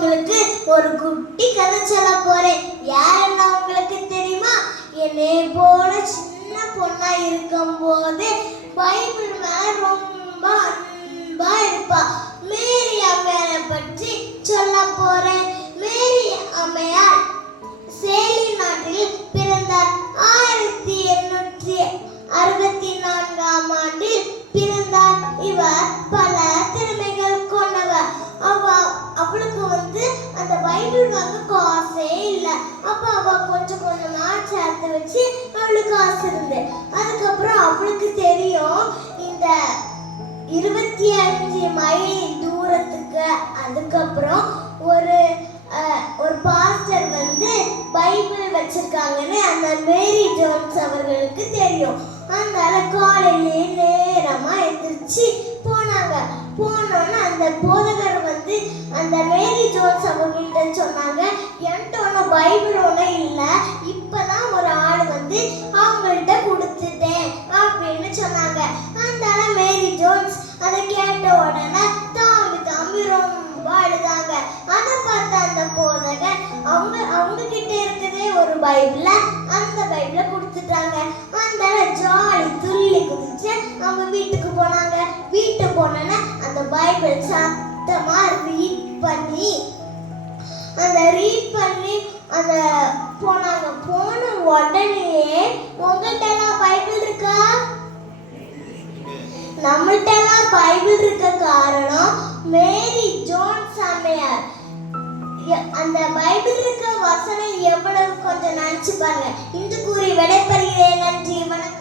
உங்களுக்கு ஒரு குட்டி கதை சொல்ல போறேன். யாருன்னா உங்களுக்கு தெரியுமா? என்னை போல சின்ன பொண்ணா இருக்கும் போது பைபிள் மேல ரொம்ப அன்பா இருப்பா. மேரி அம்மையாரை பற்றி சொல்ல போறேன். மேரி அம்மையார் சேலி நாட்டில் பிறந்தார். 1864ஆம் ஆண்டில் பிறந்தார். இவர் பல திறமைகள் கொண்டவர். அவளுக்கு அந்த பைபிள் வாங்க காசே இல்லை. அப்ப அவ கொஞ்சம் கொஞ்சமா சேர்த்து வச்சு அவளுக்கு காசு இருந்து. அதுக்கப்புறம் அவளுக்கு தெரியும் இந்த 25 மைல் தூரத்துக்கு அதுக்கப்புறம் ஒரு பாஸ்டர் பைபிள் வச்சிருக்காங்கன்னு அந்த மேரி ஜோன்ஸ் அவர்களுக்கு தெரியும். அதனால காலையிலே நேரமா எந்திரிச்சு போனாங்க. போனோன்னு அந்த போதகர் அந்த மேரி ஜோன்ஸ் அவங்கள்ட்ட சொன்னாங்க, என்கிட்ட ஒன்றும் பைபிள் ஒன்றும் இல்லை, இப்பதான் ஒரு ஆள் அவங்கள்ட்ட கொடுத்துட்டேன் அப்படின்னு சொன்னாங்க. அதனால மேரி ஜோன்ஸ் அதை கேட்ட உடனே தாம்பி ரொம்ப அழுதாங்க. அதை பார்த்த அந்த போதகர் அவங்க கிட்ட இருக்கதே ஒரு பைபிள, அந்த பைபிள கொடுத்துட்டாங்க. அதனால ஜாலி துள்ளி குதிச்சு அவங்க வீட்டுக்கு போனாங்க. வீட்டுக்கு போனோன்னா அந்த பைபிள் சத்தமா ரீட் பண்ணி அந்த போனாங்க. போன உடனே உங்கள்கிட்ட எல்லாம் பைபிள் இருக்கா? நம்மள்ட்ட எல்லாம் பைபிள் இருக்க காரணம் மேரி ஜோன்ஸ் அம்மையார். அந்த பைபிள் இருக்க வசனம் எவ்வளவு கொஞ்சம் நினைச்சு பாருங்க. இந்து கூறி விடைபெறுகிறேன். நன்றி, வணக்கம்.